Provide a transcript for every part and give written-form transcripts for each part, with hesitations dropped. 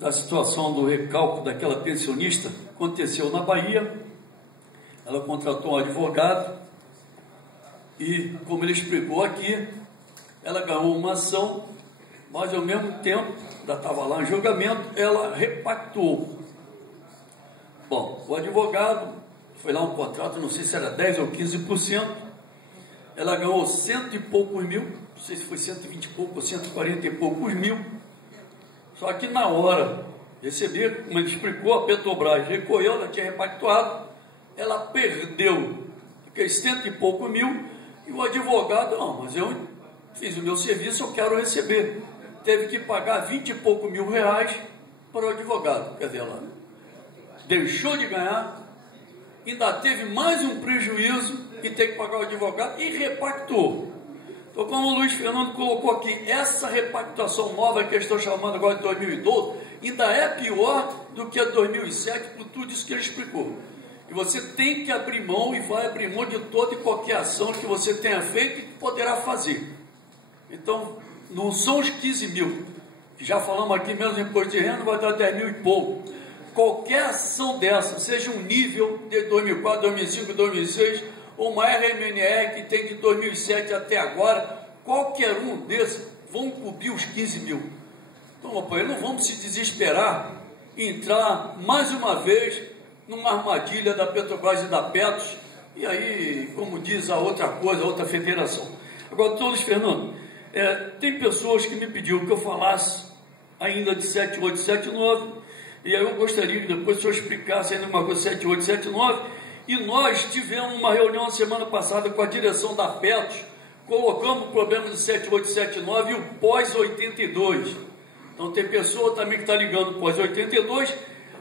Da situação do recálculo daquela pensionista, aconteceu na Bahia. Ela contratou um advogado e, como ele explicou aqui, ela ganhou uma ação, mas ao mesmo tempo, ainda estava lá em julgamento, ela repactuou. Bom, o advogado foi lá um contrato, não sei se era 10% ou 15%, ela ganhou 100 e poucos mil, não sei se foi 120 e pouco ou 140 e poucos mil. Só que na hora de receber, como ele explicou, a Petrobras recorreu, ela tinha repactuado, ela perdeu aqueles 100 e poucos mil, e o advogado, não, mas eu fiz o meu serviço, eu quero receber. Teve que pagar 20 e poucos mil reais para o advogado. Quer dizer, ela deixou de ganhar, ainda teve mais um prejuízo e tem que pagar o advogado e repactuou. Então, como o Luiz Fernando colocou aqui, essa repactuação nova que eu estou chamando agora de 2012, ainda é pior do que a 2007, por tudo isso que ele explicou. E você tem que abrir mão e vai abrir mão de toda e qualquer ação que você tenha feito e que poderá fazer. Então, não são os 15 mil, que já falamos aqui, menos imposto de renda, vai dar 10 mil e pouco. Qualquer ação dessa, seja um nível de 2004, 2005, 2006, ou uma RMNR que tem de 2007 até agora, qualquer um desses vão cobrir os 15 mil. Então, companheiro, não vamos se desesperar e entrar mais uma vez numa armadilha da Petrobras e da Petros, e aí, como diz a outra coisa, a outra federação. Agora, doutor Luiz Fernando, tem pessoas que me pediram que eu falasse ainda de 7879, e aí eu gostaria que depois o senhor explicasse ainda uma coisa, 7879, e nós tivemos uma reunião a semana passada com a direção da Petros, colocamos o problema de 7879 e o pós-82. Então tem pessoa também que está ligando pós-82.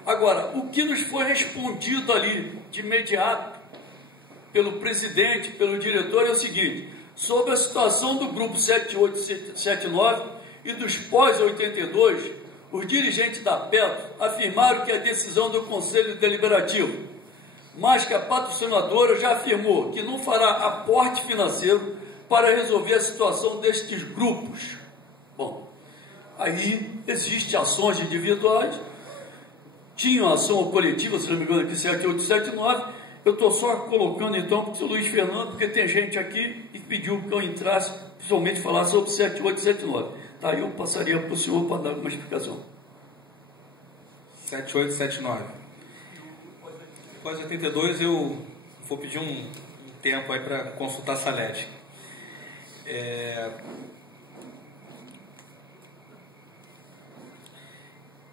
Agora, o que nos foi respondido ali de imediato pelo presidente, pelo diretor, é o seguinte: sobre a situação do grupo 7879 e dos pós-82, os dirigentes da Petros afirmaram que a decisão do Conselho Deliberativo, mas que a patrocinadora já afirmou que não fará aporte financeiro para resolver a situação destes grupos. Bom, aí existem ações individuais, tinham ação coletiva, se não me engano aqui, 7879, eu estou só colocando então para o Luiz Fernando, porque tem gente aqui e pediu que eu entrasse, principalmente falar sobre 7879. Tá, eu passaria para o senhor para dar uma explicação. 7879. Após 82, eu vou pedir um tempo aí para consultar a Salete.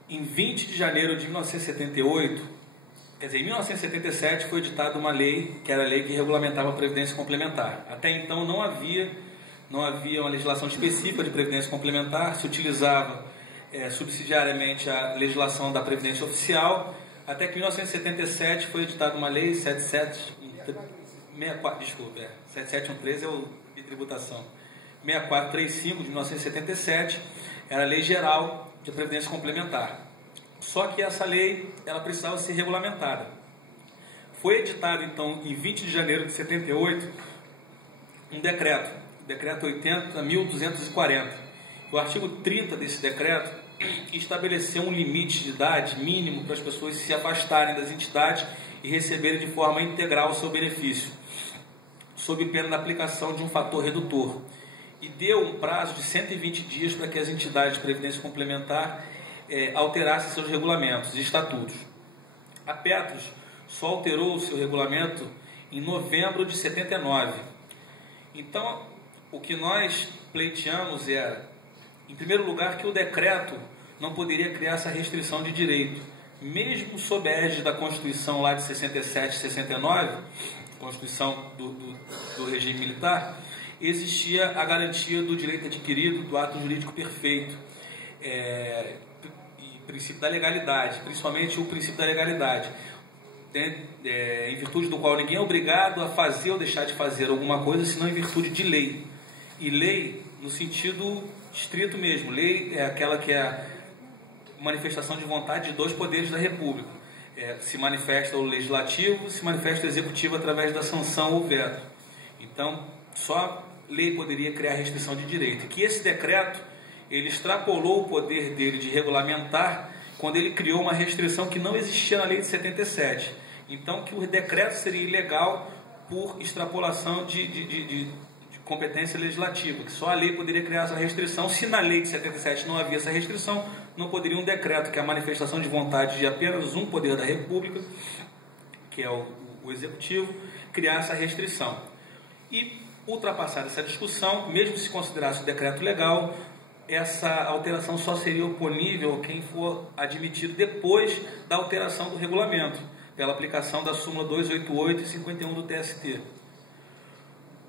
Em 20 de janeiro de 1978, quer dizer, em 1977 foi editada uma lei, que era a lei que regulamentava a Previdência Complementar. Até então não havia uma legislação específica de Previdência Complementar, se utilizava subsidiariamente a legislação da Previdência Oficial, até que em 1977 foi editada uma lei 7713 é o de tributação, 6435 de 1977, era a Lei Geral de Previdência Complementar. Só que essa lei, ela precisava ser regulamentada. Foi editado então em 20 de janeiro de 78 um decreto 80.240. O artigo 30 desse decreto estabeleceu um limite de idade mínimo para as pessoas se afastarem das entidades e receberem de forma integral o seu benefício, sob pena da aplicação de um fator redutor, e deu um prazo de 120 dias para que as entidades de previdência complementar alterassem seus regulamentos e estatutos. A Petros só alterou o seu regulamento em novembro de 79. Então, o que nós pleiteamos era, em primeiro lugar, que o decreto não poderia criar essa restrição de direito. Mesmo sob a égide da Constituição lá de 67 e 69, Constituição do regime militar, existia a garantia do direito adquirido, do ato jurídico perfeito, e princípio da legalidade, principalmente o princípio da legalidade, em virtude do qual ninguém é obrigado a fazer ou deixar de fazer alguma coisa, senão em virtude de lei. E lei no sentido estrito mesmo. Lei é aquela que é a manifestação de vontade de dois poderes da República. Se manifesta o legislativo, se manifesta o executivo através da sanção ou veto. Então, só lei poderia criar restrição de direito. Que esse decreto, ele extrapolou o poder dele de regulamentar quando ele criou uma restrição que não existia na lei de 77. Então, que o decreto seria ilegal por extrapolação de competência legislativa, que só a lei poderia criar essa restrição. Se na lei de 77 não havia essa restrição, não poderia um decreto, que é a manifestação de vontade de apenas um poder da República, que é o Executivo, criar essa restrição. E, ultrapassada essa discussão, mesmo se considerasse o decreto legal, essa alteração só seria oponível a quem for admitido depois da alteração do regulamento, pela aplicação da súmula 288 e 51 do TST.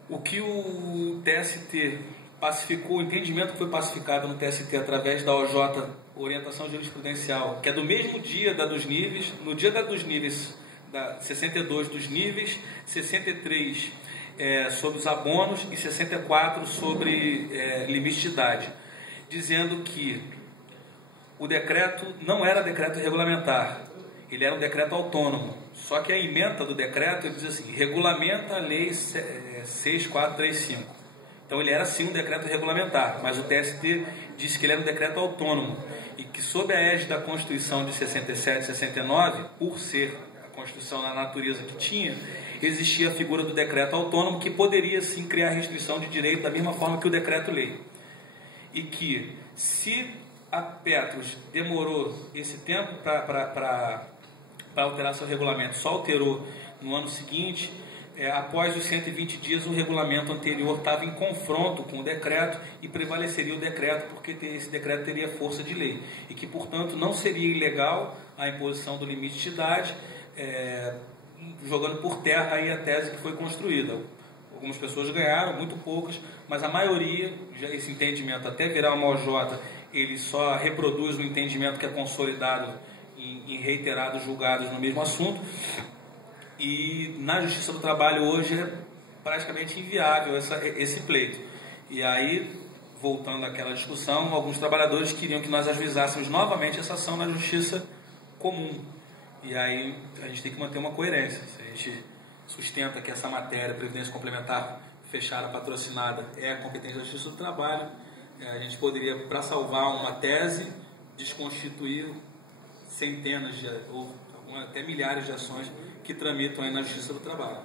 O que o TST pacificou, o entendimento que foi pacificado no TST através da OJ, Orientação Jurisprudencial, que é do mesmo dia da dos níveis, no dia da dos níveis, da 62 dos níveis, 63 sobre os abonos e 64 sobre limite de idade, dizendo que o decreto não era decreto regulamentar, ele era um decreto autônomo. Só que a ementa do decreto ele diz assim: regulamenta a lei 6435. Então ele era sim um decreto regulamentar, mas o TST disse que ele era um decreto autônomo e que, sob a égide da Constituição de 67 e 69, por ser a Constituição na natureza que tinha, existia a figura do decreto autônomo, que poderia sim criar restrição de direito da mesma forma que o decreto-lei. E que, se a Petros demorou esse tempo para alterar seu regulamento, só alterou no ano seguinte, após os 120 dias o regulamento anterior estava em confronto com o decreto e prevaleceria o decreto, porque esse decreto teria força de lei e que, portanto, não seria ilegal a imposição do limite de idade, jogando por terra aí a tese que foi construída. Algumas pessoas ganharam, muito poucas, mas a maioria, esse entendimento até virar uma OJ, ele só reproduz o entendimento que é consolidado em reiterados julgados no mesmo assunto. E na Justiça do Trabalho hoje é praticamente inviável esse pleito. E aí, voltando àquela discussão, alguns trabalhadores queriam que nós ajuizássemos novamente essa ação na Justiça Comum. E aí a gente tem que manter uma coerência. Se a gente sustenta que essa matéria, Previdência Complementar fechada, patrocinada, é a competência da Justiça do Trabalho, a gente poderia, para salvar uma tese, desconstituir centenas ou até milhares de ações que tramitam aí na Justiça do Trabalho.